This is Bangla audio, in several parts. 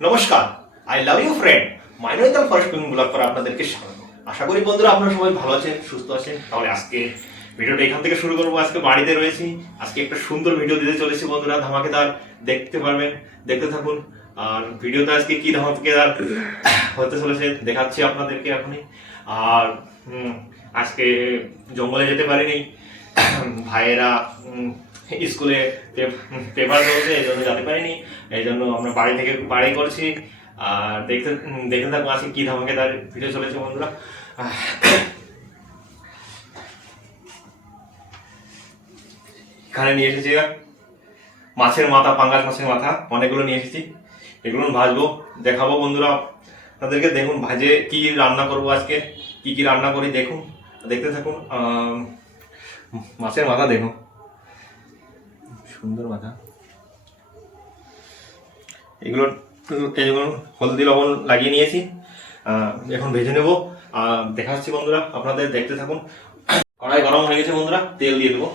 নমস্কার, আই লাভ ইউ ফ্রেন্ড। মাইনরিতাল ফার্স্ট কুকিং ব্লগ করে আপনাদেরকে স্বাগত। আশা করি বন্ধুরা আপনারা সবাই ভালো আছেন, সুস্থ আছেন। তাহলে আজকে ভিডিওটা এখান থেকে শুরু করবো। আজকে বাড়িতে রয়েছি, আজকে একটা সুন্দর ভিডিও দিতে চলেছি বন্ধুরা, ধামাকেদার। দেখতে পারবেন, দেখতে থাকুন। আর ভিডিওটা আজকে কি ধামাকেদার হতে চলেছে দেখাচ্ছি আপনাদেরকে এখনই। আর আজকে জঙ্গলে যেতে পারিনি, ভাইয়েরা স্কুলে পেপার রয়েছে, এই জন্য যেতে পারিনি। এই জন্য আমরা বাড়ি থেকে বাড়ি করছি। আর দেখতে থাকবো আজকে কি ধামাকেদার ভিডিও চলেছে বন্ধুরা। এখানে নিয়ে এসেছি মাছের মাথা, পাঙ্গাস মাছের মাথা অনেকগুলো নিয়ে এসেছি। এগুলো ভাজবো, দেখাবো বন্ধুরা আপনাদেরকে। দেখুন ভাজে কি রান্না করবো আজকে, কি কি রান্না করি দেখুন, দেখতে থাকুন। মাছের মাথা দেখুন, সুন্দর মাথা। এগুলো হলদি লবণ লাগিয়ে নিয়েছি, এখন ভেজে নেবো। দেখাচ্ছি বন্ধুরা আপনাদের, দেখতে থাকুন। কড়াই গরম হয়ে গেছে বন্ধুরা, তেল দিয়ে দেবো।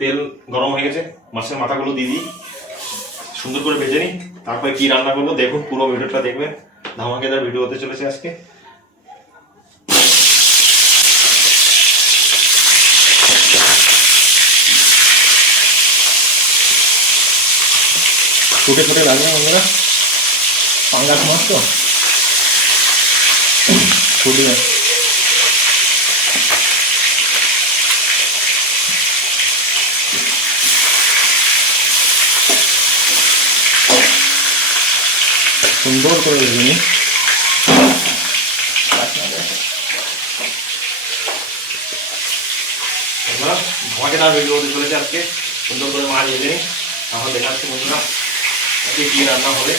তেল গরম হয়ে গেছে, মাছের মাথাগুলো দিয়ে দিই, সুন্দর করে ভেজে নিই। তারপরে কি রান্না করবো দেখুন, পুরো ভিডিওটা দেখবেন। ধামাকেদার ভিডিও হতে চলেছে আজকে। ফুটে ফুটে লাগবে বন্ধুরা, পাঙ্গাস মাছ তো ফুটে। সুন্দর করে ভেজে নিই। ধামাকেদার ভিডিও হতে চলেছে আজকে, সুন্দর করে মাছ ভেজে নিই। তাহলে দেখাচ্ছি বন্ধুরা আজকে কি রান্না হবে।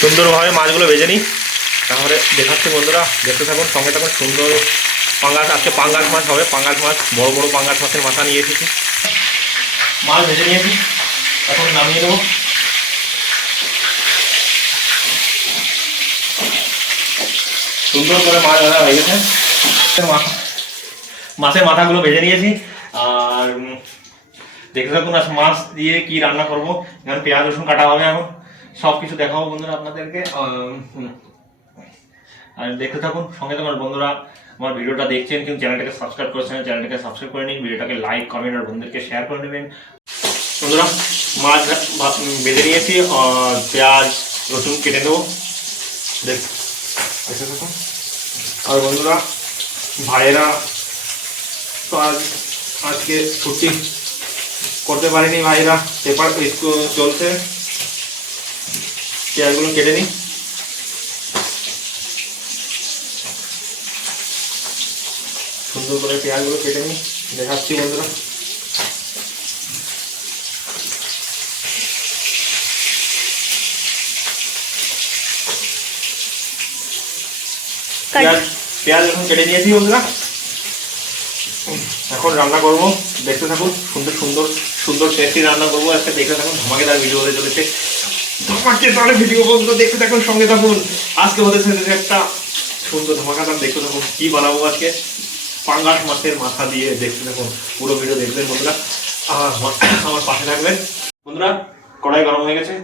সুন্দরভাবে মাছগুলো ভেজে নিই, তাহলে দেখাচ্ছি বন্ধুরা, দেখতে থাকুন, সঙ্গে থাকুন। সুন্দর পাঙ্গাস, আজকে পাঙ্গাস মাছ হবে। পাঙ্গাস মাছ, বড় বড় পাঙ্গাস মাছের মাথা নিয়ে এসেছি। মাছ ভেজে নিয়েছি, এখন নামিয়ে দেবো। সুন্দর করে মাছ ভাজা হয়ে গেছে। মাছের মাথাগুলো ভেজে নিয়েছি। আর দেখতে থাকুন মাছ দিয়ে কি রান্না করবো। এখানে পেঁয়াজ রসুন কাটা হবে, এখন সব কিছু দেখাবো বন্ধুরা আপনাদেরকে। আর দেখতে থাকুন, সঙ্গে থাকুন বন্ধুরা। আমার ভিডিওটা দেখছেন কিন্তু চ্যানেলটাকে সাবস্ক্রাইব করেছেন, চ্যানেলটাকে সাবস্ক্রাইব করে নিন, ভিডিওটাকে লাইক কমেন্ট আর বন্ধুদেরকে শেয়ার করে নেবেন বন্ধুরা। মাছ ভেজে নিয়েছি, পেঁয়াজ রসুন কেটে নেবো, দেখতে থাকুন। আর বন্ধুরা ভাইয়েরা তো আজকে ছুটি করতে পারিনি, ভাইরা পেপার স্কুল চলছে। পেঁয়াজগুলো কেটে নিই। সুন্দর করে পেঁয়াজগুলো কেটে নিই, দেখাচ্ছি বন্ধুরা। পেঁয়াজ এখন কেটে নিয়েছি বন্ধুরা, এখন রান্না করব। দেখতে থাকুন, সুন্দর সুন্দর সুন্দর টেস্টি রান্না করবো আজকে, দেখতে থাকুন। ধামাকেদার ভিডিও হতে চলেছে, ধামাকেদার ভিডিও বন্ধুরা, দেখতে থাকুন, সঙ্গে থাকুন। আজকে হতে চলেছে একটা সুন্দর ধামাকাদার, দেখতে থাকুন কি বানাবো আজকে। পাঙ্গাস মাছের মাথা দিয়ে, দেখতে থাকুন, পুরো ভিডিও দেখবেন বন্ধুরা। আমার পাশে থাকবেন বন্ধুরা। কড়াই গরম হয়ে গেছে,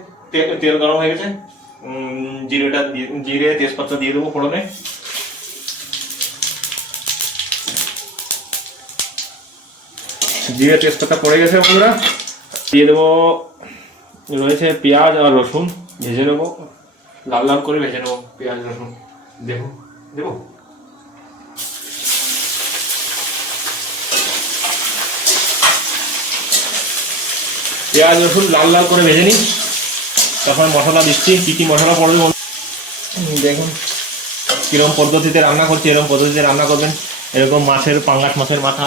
তেল গরম হয়ে গেছে। জিরে তেজপাতা দিয়ে দেবো ফোড়নে। জিরে তেজপাতা পড়ে গেছে বন্ধুরা, দিয়ে দেবো রয়েছে পেঁয়াজ আর রসুন, ভেজে নেবো, লাল লাল করে ভেজে নেবো পেঁয়াজ রসুন। দেবো দেবো পেঁয়াজ রসুন লাল লাল করে ভেজে নিই। তারপর মশলা দিচ্ছি, কি কি মশলা পড়বে দেখুন। কিরকম পদ্ধতিতে রান্না করছি, এরকম পদ্ধতিতে রান্না করবেন। এরকম মাছের, পাঙ্গাস মাছের মাথা।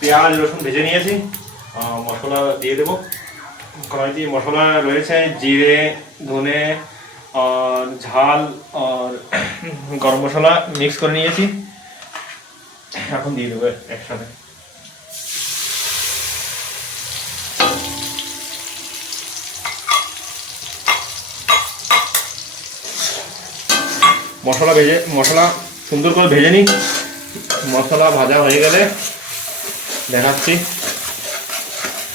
পেঁয়াজ রসুন ভেজে নিয়েছি, মশলা দিয়ে দেবো। কড়াইতে মশলা রয়েছে জিরে, ধনে আর ঝাল আর গরম মশলা মিক্স করে নিয়েছি, এখন দিয়ে দেবো একসাথে। মশলা সুন্দর করে ভেজে নিই। মশলা ভাজা হয়ে গেলে দেখাচ্ছি,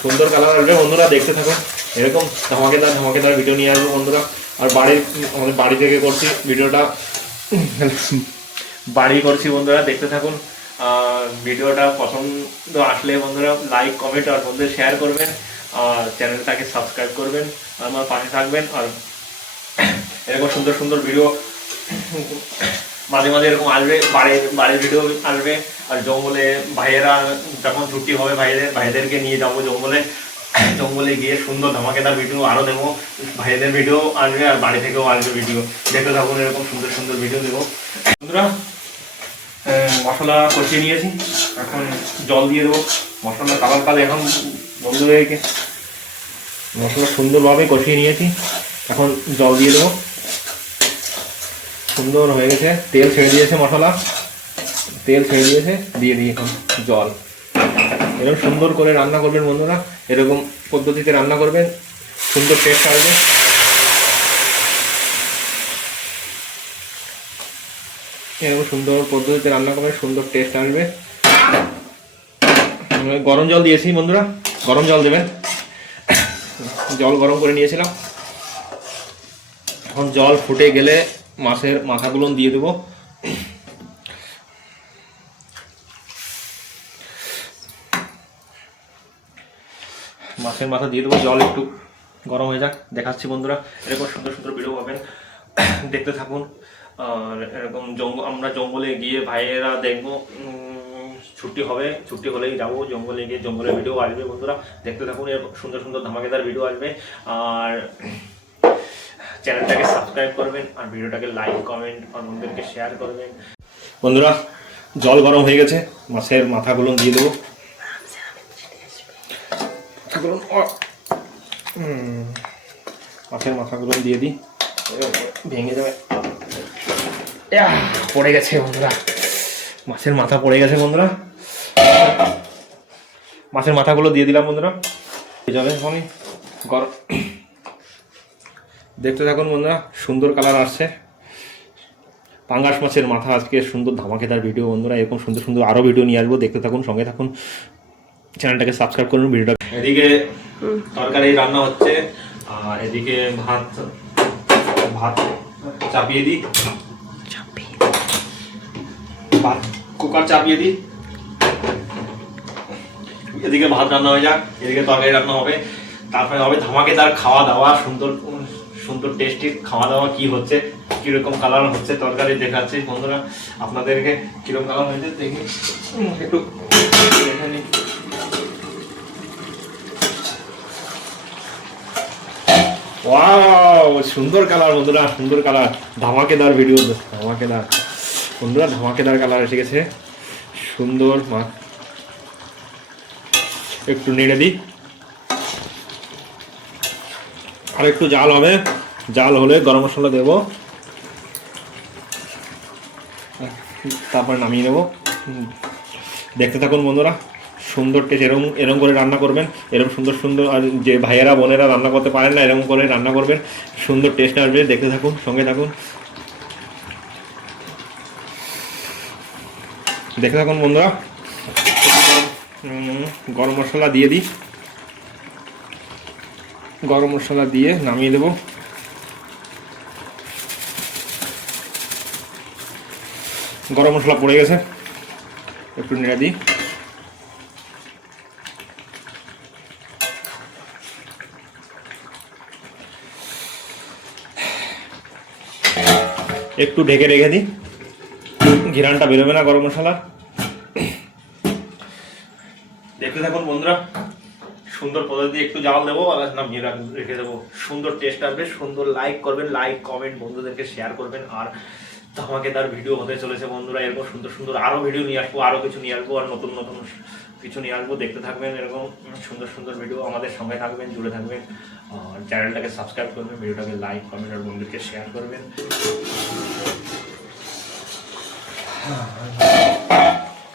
সুন্দর কালার আসবে বন্ধুরা, দেখতে থাকুন। এরকম ধামাকেদার ভিডিও নিয়ে আসবো বন্ধুরা। আর আমাদের বাড়ি থেকে করছি ভিডিওটা, বাড়ি করছি বন্ধুরা, দেখতে থাকুন। ভিডিওটা পছন্দ আসলে বন্ধুরা লাইক কমেন্ট আর বন্ধুদের শেয়ার করবেন, আর চ্যানেলটাকে সাবস্ক্রাইব করবেন, আমার পাশে থাকবেন। আর এরকম সুন্দর ভিডিও মাঝে মাঝে এরকম আসবে, বাড়ির ভিডিও আসবে। আর জঙ্গলে ভাইয়েরা যখন ছুটি হবে ভাইদেরকে নিয়ে যাবো জঙ্গলে গিয়ে সুন্দর ধামাকেদার ভিডিও আরও দেবো। ভাইদের ভিডিও আসবে আর বাড়ি থেকেও আসবে ভিডিও, দেখতে থাকুন। এরকম সুন্দর ভিডিও দেবো বন্ধুরা। মশলা কষিয়ে নিয়েছি, এখন জল দিয়ে দেবো। মশলা কালার এখন বন্ধ হয়ে গেছে, মশলা সুন্দরভাবে কষিয়ে নিয়েছি, এখন জল দিয়ে দেবো। সুন্দর হয়ে গেছে, তেল ছেড়ে দিয়েছে, দিয়ে দিই এখন জল। এরকম সুন্দর করে রান্না করবেন বন্ধুরা, এরকম পদ্ধতিতে রান্না করবেন, সুন্দর টেস্ট আসবে। এরকম সুন্দর পদ্ধতিতে রান্না করবেন, সুন্দর টেস্ট আসবে। গরম জল দিয়েছি বন্ধুরা, গরম জল দেবেন। জল গরম করে নিয়েছিলাম, এখন জল ফুটে গেলে মাছের মাথাগুলো দিয়ে দেবো। মাছের মাথা দিয়ে দেবো, জল একটু গরম হয়ে যাক, দেখাচ্ছি বন্ধুরা। এরকম সুন্দর ভিডিও পাবেন, দেখতে থাকুন। আর এরকম আমরা জঙ্গলে গিয়ে ভাইয়েরা দেখবো, ছুটি হলেই যাবো জঙ্গলে গিয়ে, জঙ্গলের ভিডিও আসবে বন্ধুরা, দেখতে থাকুন। এরকম সুন্দর ধামাকেদার ভিডিও আসবে। আর চ্যানেলটাকে সাবস্ক্রাইব করবেন, আর ভিডিওটাকে লাইক কমেন্ট আর বন্ধুদেরকে শেয়ার করবেন বন্ধুরা। জল গরম হয়ে গেছে, মাছের মাথাগুলো দিয়ে দেবো। মাছের মাথাগুলো দিয়ে দিই, ভেঙে যাবে। পড়ে গেছে বন্ধুরা, মাছের মাথা পড়ে গেছে বন্ধুরা। মাছের মাথাগুলো দিয়ে দিলাম বন্ধুরা, যাবে এখনই গরম। দেখতে থাকুন বন্ধুরা, সুন্দর কালার আসছে। পাঙ্গাস মাছের মাথা আজকে সুন্দর ধামাকেদার ভিডিও বন্ধুরা। এরকম সুন্দর আরও ভিডিও নিয়ে আসবো, দেখতে থাকুন, সঙ্গে থাকুন, চ্যানেলটাকে সাবস্ক্রাইব করুন। ভিডিওটা এদিকে তরকারি রান্না হচ্ছে, আর এদিকে ভাত চাপিয়ে দিই, ভাত কুকার চাপিয়ে দিই। এদিকে ভাত রান্না হয়ে যাক, এদিকে তরকারি রান্না হবে, তারপরে হবে ধামাকেদার খাওয়া দাওয়া। সুন্দর টেস্টি খাওয়া দাওয়া কি হচ্ছে, কিরকম কালার হচ্ছে তরকারি দেখাচ্ছি বন্ধুরা আপনাদেরকে। কিরকম কালার হয়েছে দেখি, একটু দেখে নিই। ওয়াও, সুন্দর কালার বন্ধুরা, সুন্দর কালার, ধামাকেদার ভিডিও, ধামাকেদার বন্ধুরা, ধামাকেদার কালার এসে গেছে। সুন্দর মাছ, একটু নেড়ে দিই, আর একটু জাল হবে, জাল হলে গরম মশলা দেবো, তারপর নামিয়ে নেব। দেখতে থাকুন বন্ধুরা, সুন্দর টেস্ট। এরকম করে রান্না করবেন, এরকম সুন্দর। আর যে ভাইয়েরা বোনেরা রান্না করতে পারেন না, এরকম করে রান্না করবেন, সুন্দর টেস্ট আসবে। দেখতে থাকুন, সঙ্গে থাকুন, দেখতে থাকুন বন্ধুরা। গরম মশলা দিয়ে দিই, গরম মশলা দিয়ে নামিয়ে দেব। গরম মশলা পড়ে গেছে, একটু নেড়ে দিই। একটু ঢেকে রেখে দিই, ঘিরানটা বেরোবে না গরম মশলা। দেখতে থাকুন বন্ধুরা, সুন্দর পদ্ধতি। একটু জাল দেবো, নামিয়ে রেখে দেবো, সুন্দর টেস্ট আসবে। সুন্দর লাইক করবেন, লাইক কমেন্ট বন্ধুদেরকে শেয়ার করবেন। আর ধামাকেদার ভিডিও হতে চলেছে বন্ধুরা, এরকম সুন্দর আরও ভিডিও নিয়ে আসবো, আরও কিছু নিয়ে আসবো, আর নতুন কিছু নিয়ে আসবো। দেখতে থাকবেন এরকম সুন্দর ভিডিও, আমাদের সঙ্গে থাকবেন, জুড়ে থাকবেন। আর চ্যানেলটাকে সাবস্ক্রাইব করবেন, ভিডিওটাকে লাইক কমেন্ট আর বন্ধুদেরকে শেয়ার করবেন।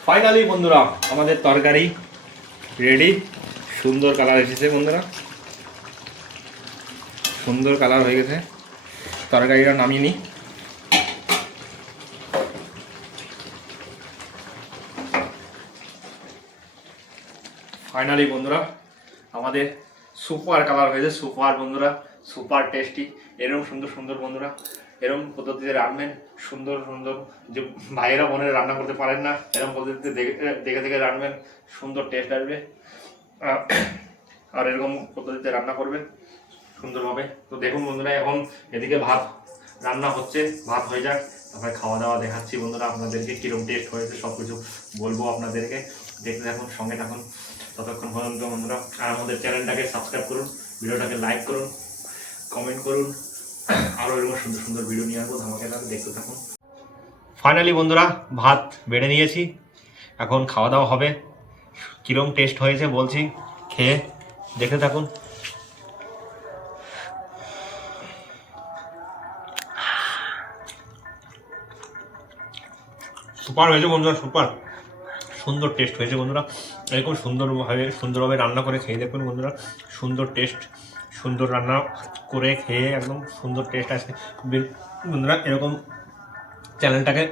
ফাইনালি বন্ধুরা, আমাদের তরকারি রেডি। সুন্দর কালার এসেছে বন্ধুরা, সুন্দর কালার হয়ে গেছে। তরকারিটা নামিয়ে নিই। ফাইনালি বন্ধুরা আমাদের সুপার কালার হয়েছে, সুপার বন্ধুরা, সুপার টেস্টি। এরকম সুন্দর সুন্দর বন্ধুরা এরকম পদ্ধতিতে রান্নেন, সুন্দর সুন্দর যে ভাইয়েরা বোনেরা রান্না করতে পারেন না, এরকম পদ্ধতিতে দেখে দেখে রান্নবেন, সুন্দর টেস্ট আসবে। আর এরকম পদ্ধতিতে রান্না করবেন সুন্দরভাবে। তো দেখুন বন্ধুরা, এখন এদিকে ভাত রান্না হচ্ছে, ভাত হয়ে যাক, তারপরে খাওয়া দাওয়া দেখাচ্ছি বন্ধুরা আপনাদেরকে, কীরকম টেস্ট হয়েছে সব কিছু বলবো আপনাদেরকে। দেখতে থাকুন, সঙ্গে থাকুন ততক্ষণ পর্যন্ত বন্ধুরা। আর আমাদের চ্যানেলটাকে সাবস্ক্রাইব করুন, ভিডিওটাকে লাইক করুন, কমেন্ট করুন। আরও এরকম সুন্দর সুন্দর ভিডিও নিয়ে আসবো, আমাকে দেখতে থাকুন। ফাইনালি বন্ধুরা ভাত বেড়ে নিয়েছি, এখন খাওয়া দাওয়া হবে। কীরকম টেস্ট হয়েছে বলছি, খেয়ে দেখতে থাকুন। সুপার হয়েছে বন্ধুরা, সুপার সুন্দর টেস্ট হয়েছে বন্ধুরা। এরকম সুন্দরভাবে রান্না করে খেয়ে দেখুন বন্ধুরা, সুন্দর টেস্ট, সুন্দর রান্না করে খেয়ে একদম সুন্দর টেস্ট আসে বন্ধুরা। এরকম চ্যানেলটাকে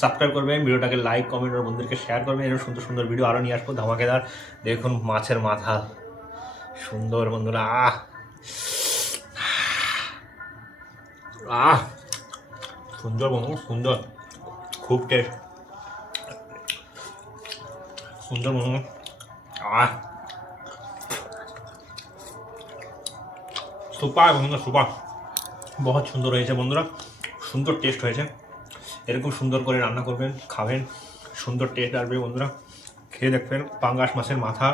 সাবস্ক্রাইব করবেন, ভিডিওটাকে লাইক কমেন্ট আর বন্ধুদেরকে শেয়ার করবেন। এরকম সুন্দর সুন্দর ভিডিও আরও নিয়ে আসবো ধামাকেদার। দেখুন মাছের মাথা সুন্দর বন্ধুরা, আহ সুন্দর বন্ধু, সুন্দর, খুব টেস্ট, সুন্দর বন্ধু, সুপার বন্ধুরা, সুপার, বহুত সুন্দর হয়েছে বন্ধুরা, সুন্দর টেস্ট হয়েছে। এরকম সুন্দর করে রান্না করবেন, খাবেন, সুন্দর টেস্ট আসবে বন্ধুরা। খেয়ে দেখবেন, পাঙ্গাস মাছের মাথা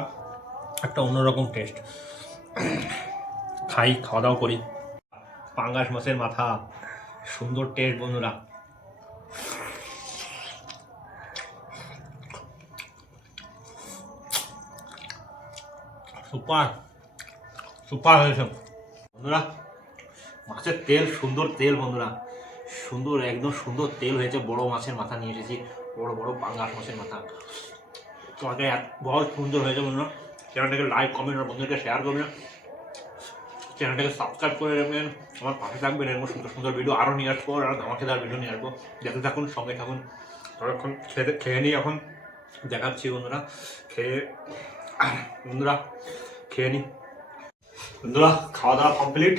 একটা অন্যরকম টেস্ট। খাওয়া দাওয়া করি। পাঙ্গাস মাছের মাথা সুন্দর টেস্ট বন্ধুরা। সুপার সুপার হয়েছে বন্ধুরা। মাছের তেল, সুন্দর তেল বন্ধুরা, সুন্দর একদম সুন্দর তেল হয়েছে। বড় মাছের মাথা নিয়ে এসেছি, বড় বড় পাঙ্গাস মাছের মাথা। তোমাকে বহুত সুন্দর হয়েছে বন্ধুরা। চ্যানেলটাকে লাইক কমেন্ট আর বন্ধুদেরকে শেয়ার করবেন, চ্যানেলটাকে সাবস্ক্রাইব করে রাখবেন, আমার পাশে থাকবেন। এরকম সুন্দর সুন্দর ভিডিও আরও নিয়ে আসবো, আর ধামাকেদার ভিডিও নিয়ে আসবো। দেখতে থাকুন, সঙ্গে থাকুন। ততক্ষণ খেয়ে নিই, এখন দেখাচ্ছি বন্ধুরা। বন্ধুরা খেয়ে নিই বন্ধুরা। খাওয়া দাওয়া কমপ্লিট,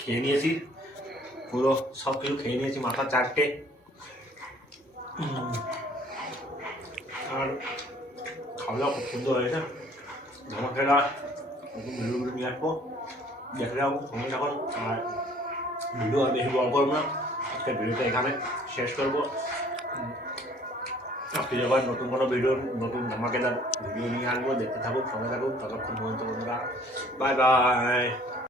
খেয়ে নিয়েছি পুরো, সব কিছু খেয়ে নিয়েছি, মাথা চারটে। আর খাওয়া দাওয়া খুব সুন্দর হয়েছে, ধামাকেদার। ভিডিও নিয়ে আসবো, দেখে যাবো, সঙ্গে থাকুন। আর ভিডিও আর বেশি বড় করবো না, আজকে ভিডিওটা এখানে শেষ করবো। আপনি আবার নতুন কোনো ভিডিও, নতুন ধামাকেদার ভিডিও নিয়ে আসবো, দেখতে থাকুন, সঙ্গে থাকুন। ততক্ষণ পর্যন্ত বন্ধুরা, বাই বাই।